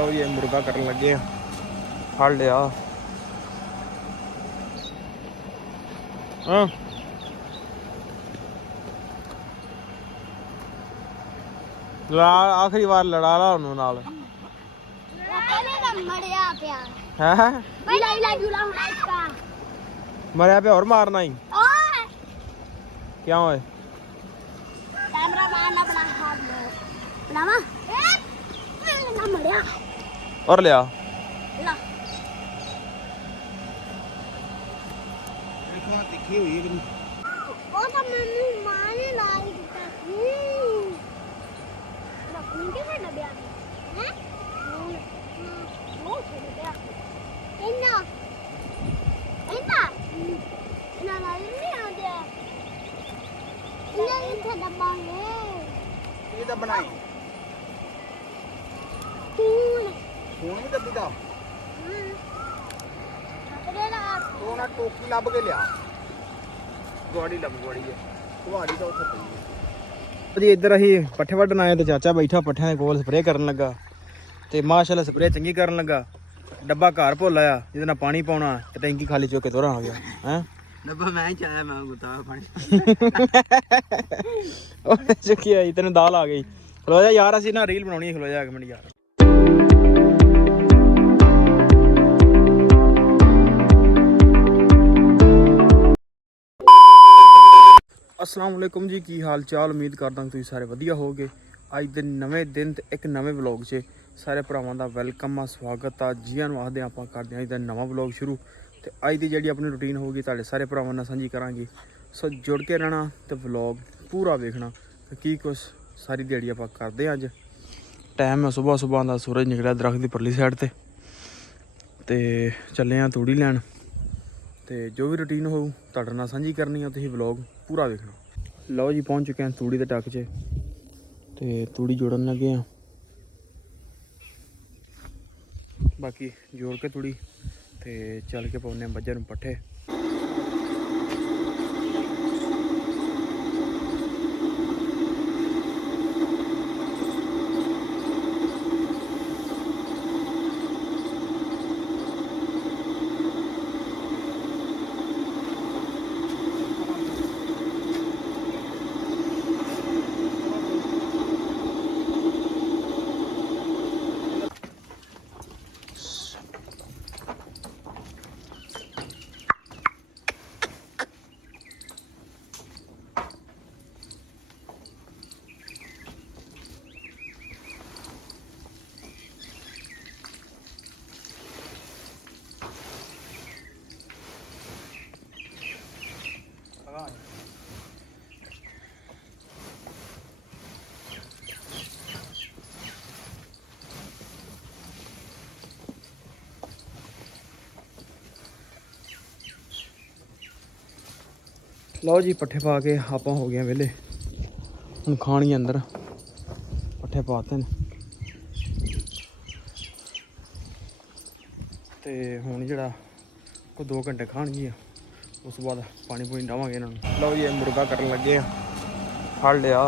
लो जी मुर्गा करन लगे फड़ लिया। हाँ आखिरी बार लड़ा ला उन्होंने नाल मरिया पे और मारना ही क्या होए और लिया दिखी हुई है वो तो मम्मी मां ने लाई नीचे से डबिया हैं वो छोड़ दिया इन्ना इन्ना इन्ना नहीं आ गया ये इतना डब्बा है ये तो बनाई कौन भी डब्बी दा तो ना टोकी लब के लिया गुआड़ी लब गुआड़ी है गुआड़ी तो उत्थे पई है जी। इधर अही पट्ठे वड्डण आए ते चाचा बैठा पट्ठियां दे कोल स्प्रे करन लगा ते माशाअल्लाह स्प्रे चंगी करन लगा। डब्बा घर भुल आया जिहदे नाल पानी पाउणा ते टैंकी खाली चुक के तुरा आ गया हैं डब्बा मैं ही चाया मैं गुता पानी ओए चुकी आई तेनू दाल आ गई। खलो जा यार असीं ना रील बनाउणी है। खलो जा एक मिनट यार अस्सलाम वालेकुम जी की हाल चाल उम्मीद करदा तुसीं सारे वधिया होगे। अज दे नवें दिन ते एक नवें व्लॉग 'च सारे भरावां दा वेलकम आ स्वागत आ जी आनूं आखदे आपां करदे अज दा नवां व्लॉग शुरू ते अज दी जिहड़ी अपनी रूटीन होगी तुहाडे सारे भरावां नाल सांझी करांगे। सो जुड़ के रहना ते व्लॉग पूरा वेखना कि की कुछ सारी दिहाड़ी आपां करदे अज। टाइम है सुबह सुबह दा सूरज निकलिया दरख्त दी परली साइड ते चले आं तूड़ी लैन ते जो भी रूटीन हो तुहाडे नाल सांझी करनी है। तुसीं व्लॉग पूरा देखना। लो जी पहुँच चुके हैं तूड़ी के टक च ते तूड़ी जोड़न लगे हैं। बाकी जोड़ के तूड़ी ते चल के पाने बज्झर में पट्ठे। लो जी पट्ठे पा के आप हो गए वेले हम खानी अंदर पट्ठे पाते हैं ते हुण जिहड़ा कोई 2 घंटे खाणगी उस बाद पानी पूनी डावांगे इन्हां। लो जी मुर्गा करन लगे फड़ लिया।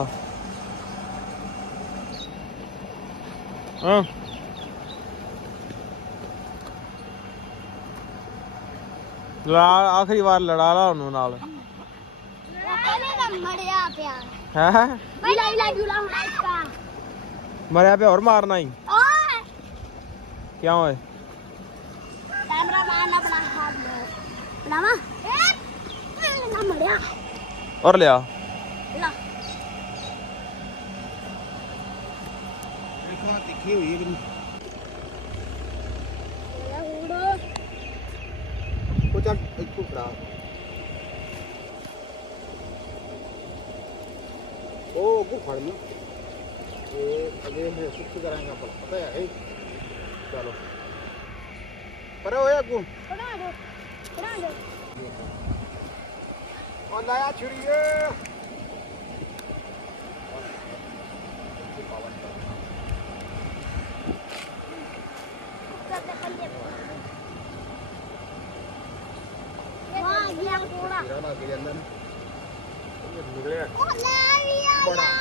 हाँ आखिरी बार लड़ा ला उन्होंने नाल मरिया पे और मारना ही क्या होए और लिया दिखी हुई है चल इसको खड़ा ओ को फड़ लो ये अगे है सुख कराएंगे पता है। चलो पर होया को खड़ा दो और लाया छुड़िए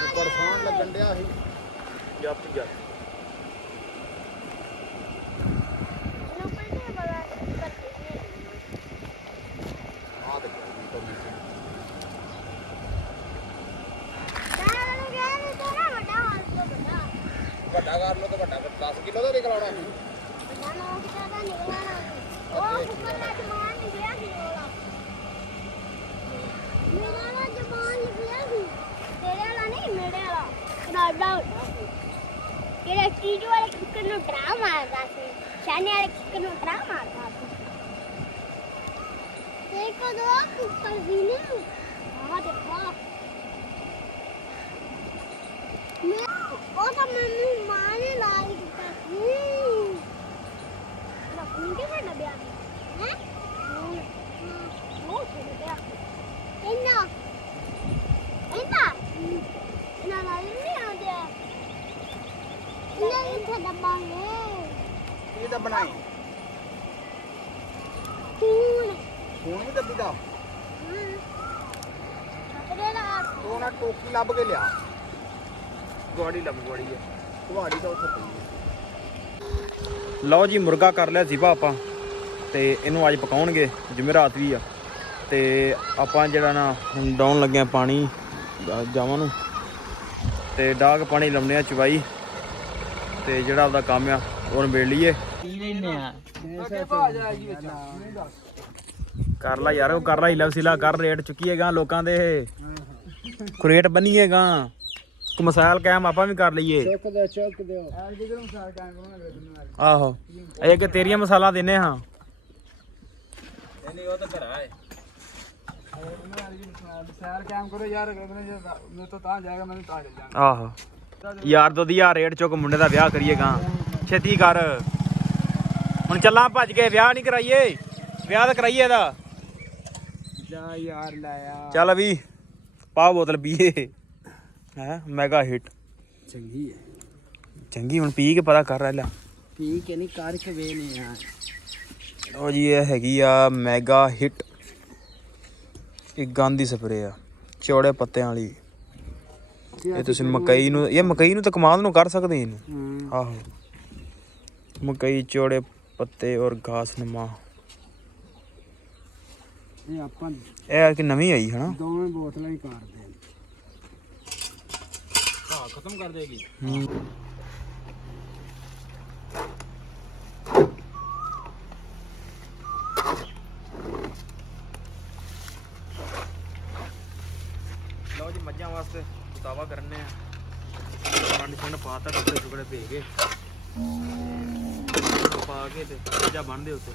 बड़ा लगन दिया 10 ਕਿਲੋ ਦਾ ਨਿਕਲਾਉਣਾ ਸੀ ਜਿਹੜਾ ਚੀਜ਼ ਵਾਲੇ ਕੁੱਕਰ ਨੂੰ ਡਰਾ ਮਾਰਦਾ ਸੀ ਛਾਨੇ ਵਾਲੇ ਕੁੱਕਰ ਨੂੰ ਡਰਾ ਮਾਰਦਾ ਸੀ ਦੇਖੋ ਦੋ ਕੁੱਕਰ ਵੀ ਨੇ ਆਹ ਦੇਖੋ ਮੈਂ ਉਹ ਤਾਂ ਮੈਨੂੰ ਮਾਂ ਨੇ ਲਾ ਦਿੱਤਾ ਸੀ ਰੱਖਣੀ ਕਿ ਸਾਡਾ ਵਿਆਹ ਹੈ ਉਹ ਛੋੜ ਗਿਆ ਇੰਨਾ ਨਾਲ ਨਹੀਂ ਆਉਂਦਾ ਇਹਨਾਂ ਇੱਥੇ ਡੱਬਾ ਹੈ ਕੀ ਦਾ ਬਣਾਈ ਤੂੰ ਫੋਨ ਵੀ ਦੱਬੀ ਦਾ ਛਤਰੇ ਦਾ ਤੂੰ ਨਾ ਟੋਕੀ ਲੱਭ ਕੇ ਲਿਆ ਗਵਾੜੀ ਲੱਭ ਗਵਾੜੀ ਹੈ ਗਵਾੜੀ ਤਾਂ ਉੱਥੇ ਪਈ ਹੈ ਲਓ ਜੀ ਮੁਰਗਾ ਕਰ ਲਿਆ ਸੀਗਾ ਆਪਾਂ ਤੇ ਇਹਨੂੰ ਅੱਜ ਪਕਾਉਣਗੇ ਜੁਮੇਰਾਤ ਵੀ ਆ ਤੇ ਆਪਾਂ ਜਿਹੜਾ ਨਾ ਹੁਣ ਡਾਉਣ ਲੱਗਿਆ ਪਾਣੀ ਜਾਵਾਂ ਨੂੰ ਤੇ ਡਾਗ ਪਾਣੀ ਲਾਉਣੇ ਆ ਚਵਾਈ ਤੇ ਜਿਹੜਾ ਆਪਦਾ ਕੰਮ ਆ ਉਹ ਨਿਬੇੜ ਲਈਏ ਕਰ ਲਾ ਯਾਰ ਉਹ ਕਰ ਲਾ ਹੀਲਾ ਵਸੀਲਾ ਕਰ ਰੇਟ ਚੁੱਕੀਏਗਾ ਲੋਕਾਂ ਦੇ ਰੇਟ ਬੰਨੀਏਗਾ ਕੋ ਮਸਾਇਲ ਕਾਇਮ ਆਪਾਂ ਵੀ ਕਰ ਲਈਏ ਚੁੱਕ ਦਿਓ ਆਹੋ ਇਹ ਕਿ ਤੇਰੀਆਂ ਮਸਾਲਾ ਦਿੰਨੇ ਹਾਂ ਨਹੀਂ ਉਹ ਤਾਂ ਘਰ ਆਏ ਸੈਰ ਕੰਮ ਕਰੋ ਯਾਰ ਮੈਂ ਤਾਂ ਜਾਏਗਾ ਮੈਨੂੰ ਤਾਂ ਜਾਣਾ ਆਹੋ ਯਾਰ ਦੋ ਦੀ ਯਾਰ ਰੇਟ ਚੁੱਕ ਮੁੰਡੇ ਦਾ ਵਿਆਹ ਕਰੀਏਗਾ ਛੇਤੀ ਕਰ ਹੁਣ ਚੱਲਾਂ ਭੱਜ ਕੇ ਵਿਆਹ ਨਹੀਂ ਕਰਾਈਏ ਵਿਆਹ ਤਾਂ ਕਰਾਈਏ ਇਹਦਾ ਜਾ ਯਾਰ ਲਾਇਆ ਚੱਲ ਵੀ ਪਾ ਬੋਤਲ ਪੀਏ ਹੈ ਮੈਗਾ ਹਿੱਟ ਚੰਗੀ ਹੈ ਚੰਗੀ ਹੁਣ ਪੀ ਕੇ ਪਤਾ ਕਰ ਲੈ ਪੀ ਕੇ ਨਹੀਂ ਕਰ ਕੇ ਵੇ ਨਹੀਂ ਯਾਰ ਉਹ ਜੀ ਇਹ ਹੈਗੀ ਆ ਮੈਗਾ ਹਿੱਟ ਇੱਕ ਗਾਂਧੀ ਸਪਰੇ ਆ ਚੌੜੇ ਪੱਤਿਆਂ ਵਾਲੀ ਇਹ ਤੁਸੀਂ ਮਕਈ ਨੂੰ ਤਾਂ ਕਮਾਲ ਨੂੰ ਕਰ ਸਕਦੇ ਇਹਨੂੰ ਆਹੋ ਮਕਈ ਚੌੜੇ ਪੱਤੇ ਔਰ ਘਾਸ ਨਮਾ ਇਹ ਆਪਾਂ ਇਹ ਕਿ ਨਵੀਂ ਆਈ ਹਨਾ ਦੋਵੇਂ ਬੋਤਲਾਂ ਹੀ ਕਰਦੇ ਨੇ ਖਤਮ ਕਰ ਦੇਗੀ ਲਓ ਜੀ ਮੱਝਾਂ ਵਾਸਤੇ ਬਤਾਵਾ ਕਰਨੇ ਆ ਪੰਡ ਛੰਡ ਪਾਤਾ ਟੁਕੜੇ ਟੁਕੜੇ ਭੇ ਕੇ ਪਾ ਕੇ ਤੇ ਮੱਝਾਂ ਬੰਨਦੇ ਉੱਤੇ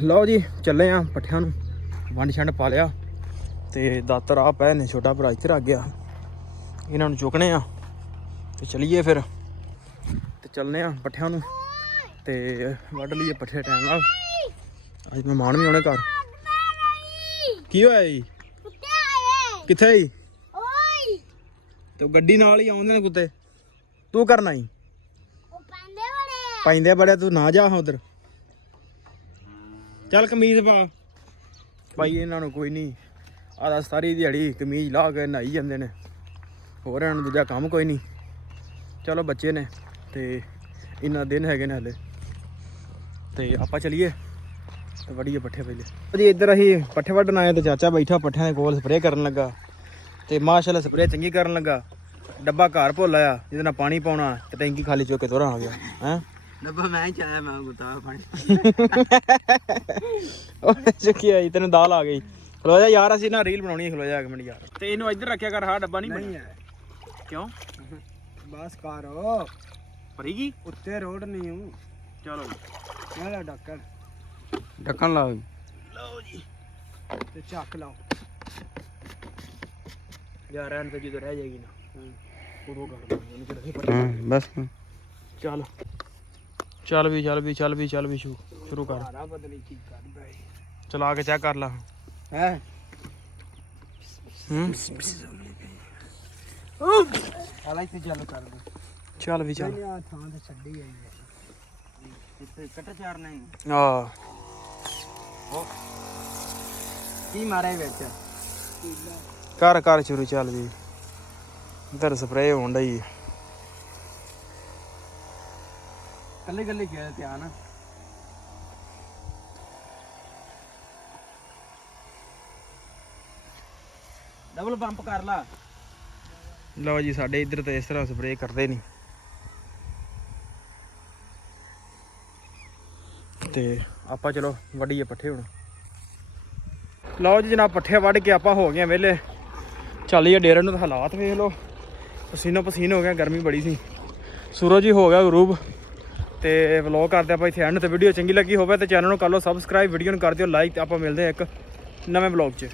ਲਓ ਜੀ ਚੱਲੇ ਆ ਪੱਠਿਆਂ ਨੂੰ ਵੰਡ ਛੰਡ ਪਾ ਲਿਆ ਤੇ ਦਾਤਰ ਆ ਪਏ ਨੇ ਛੋਟਾ ਭਰਾ ਇੱਥੇ ਰੱਖ ਗਿਆ ਇਹਨਾਂ ਨੂੰ ਚੁੱਕਣੇ ਆ ਤੇ ਚਲੀਏ ਫਿਰ ਤੇ ਚੱਲਨੇ ਆ ਪੱਠਿਆਂ ਨੂੰ ਤੇ ਵੱਢ ਲਈਏ ਪੱਠੇ ਟਾਈਮ ਨਾਲ ਅੱਜ ਮਹਿਮਾਨ ਵੀ ਆਉਣੇ ਘਰ ਕੀ ਹੋਇਆ ਜੀ ਕਿੱਥੇ ਜੀ ਓਏ ਤੇ ਉਹ ਗੱਡੀ ਨਾਲ ਹੀ ਆਉਂਦੇ ਨੇ ਕੁੱਤੇ ਤੂੰ ਕਰਨਾ ਹੀ ਉਹ ਪੈਂਦੇ ਬੜੇ ਪੈਂਦੇ ਬੜੇ ਤੂੰ ਨਾ ਜਾ ਉਧਰ ਚੱਲ ਕਮੀਜ਼ ਪਾ ਭਾਈ ਇਹਨਾਂ ਨੂੰ ਕੋਈ ਨਹੀਂ ਆਦਾ ਸਾਰੀ ਦਿਹਾੜੀ ਕਮੀਜ਼ ਲਾ ਕੇ ਨਹਾਈ ਜਾਂਦੇ ਨੇ ਹੋਰ ਇਹਨਾਂ ਨੂੰ ਦੂਜਾ ਕੰਮ ਕੋਈ ਨਹੀਂ ਚਲੋ ਬੱਚੇ ਨੇ ਤੇ ਇੰਨਾ ਦਿਨ ਹੈਗੇ ਨੇ ਹਲੇ ਤੇ ਆਪਾਂ ਚਲੀਏ ਤੇ ਵੜੀਏ ਪੱਠੇ ਪਹਿਲੇ ਜੀ ਇੱਧਰ ਅਸੀਂ ਪੱਠੇ ਵੱਢਣ ਆਏ ਤੇ ਚਾਚਾ ਬੈਠਾ ਪੱਠਿਆਂ ਦੇ ਕੋਲ ਸਪਰੇਅ ਕਰਨ ਲੱਗਾ ਤੇ ਮਾਸ਼ਾਅੱਲਾ ਸਪਰੇਅ ਚੰਗੀ ਕਰਨ ਲੱਗਾ ਡੱਬਾ ਘਰ ਭੁੱਲ ਆਇਆ ਜਿਹਦੇ ਨਾਲ ਪਾਣੀ ਪਾਉਣਾ ਤੇ ਟੈਂਕੀ ਖਾਲੀ ਚੁੱਕ ਕੇ ਤੋਰਾ ਆ ਗਿਆ ਹੈ ਡੱਬਾ ਮੈਂ ਹੀ ਚਾਹਿਆ ਮੈਂ ਗੁੱਤਾ ਪਾਣੀ ਉਹ ਚੁੱਕੀ ਆਈ ਤੈਨੂੰ ਦਾਲ ਆ ਗਈ ਖਲੋ ਜਾ ਯਾਰ ਅਸੀਂ ਨਾ ਰੀਲ ਬਣਾਉਣੀ ਹੈ ਖਲੋ ਜਾ ਇੱਕ ਮਿੰਟ ਯਾਰ ਤੇ ਇਹਨੂੰ ਇੱਧਰ ਰੱਖਿਆ ਕਰ ਹਾਂ ਡੱਬਾ ਨਹੀਂ ਬਣਿਆ ਕਿਉਂ ਬਸ ਕਰੋ ਭਰੀਗੀ ਉੱਤੇ ਰੋਡ ਨਹੀਂ ਹੂੰ ਚਲੋ ਮੇਰਾ ਡੱਕਣ ਢੱਕਣ ਲਾ ਲਓ ਜੀ ਤੇ ਚੱਕ ਲਾਓ ਯਾਰ ਐਨ ਤੇ ਜਦੋਂ ਰਹਿ ਜਾਏਗੀ ਨਾ ਉਦੋਂ ਕਰ ਦਾਂਗੇ ਇਹਨੂੰ ਕਿਹੜੇ ਪੱਟੇ ਬਸ ਚੱਲ ਵੀ ਸ਼ੁਰੂ ਕਰ ਸਾਰਾ ਬਦਲੀ ਕੀ ਕਰਦਾ ਏ ਚਲਾ ਕੇ ਚੈੱਕ ਕਰ ਲਾ ਹੈ ਹੂੰ ਆਲਾ ਇੱਥੇ ਚਾਲੂ ਕਰ ਦੇ ਚੱਲ ਵੀ ਚੱਲ ਆ ਥਾਂ ਤੇ ਛੱਡੀ ਆਈ ਹੈ ਇੱਥੇ ਕੱਟ ਚਾਰਨਾ ਹੀ ਆ ਕੀ ਮਾਰੇ ਵਿੱਚ ਕਰ ਕਰ ਸ਼ੁਰੂ ਚੱਲ ਵੀ ਇਧਰ ਸਪਰੇਅ ਹੋਣ ਡਈ ਕੱਲੇ ਕੱਲੇ ਗਿਆ ਧਿਆਨ ਡਬਲ ਪੰਪ ਕਰ ਲਾ ਲਓ ਜੀ ਸਾਡੇ ਇੱਧਰ ਤਾਂ ਇਸ ਤਰ੍ਹਾਂ ਸਪਰੇਅ ਕਰਦੇ ਨਹੀਂ ਤੇ ਆਪਾਂ ਚਲੋ ਵੱਢੀਏ ਪੱਠੇ ਹੁਣ ਲਓ ਜੀ ਜਨਾਬ ਪੱਠੇ ਵੱਢ ਕੇ ਆਪਾਂ ਹੋ ਗਏ ਵਿਹਲੇ ਚੱਲੀਏ ਡੇਰੇ ਨੂੰ ਤਾਂ ਹਾਲਾਤ ਵੇਖ ਲਓ ਪਸੀਨੋ ਪਸੀਨ ਹੋ ਗਿਆ ਗਰਮੀ ਬੜੀ ਸੀ ਸੂਰਜ ਹੀ ਹੋ ਗਿਆ ਗਰੂਬ ਤੇ ਵਲੌਗ ਕਰਦੇ ਆਪਾਂ ਇੱਥੇ ਐਂਡ ਤੇ ਵੀਡੀਓ ਚੰਗੀ ਲੱਗੀ ਹੋਵੇ ਤੇ ਚੈਨਲ ਨੂੰ ਕਰ ਲਓ ਸਬਸਕ੍ਰਾਈਬ ਵੀਡੀਓ ਨੂੰ ਕਰ ਦਿਓ ਲਾਈਕ ਤੇ ਆਪਾਂ ਮਿਲਦੇ ਹਾਂ ਇੱਕ ਨਵੇਂ ਵਲੌਗ 'ਚ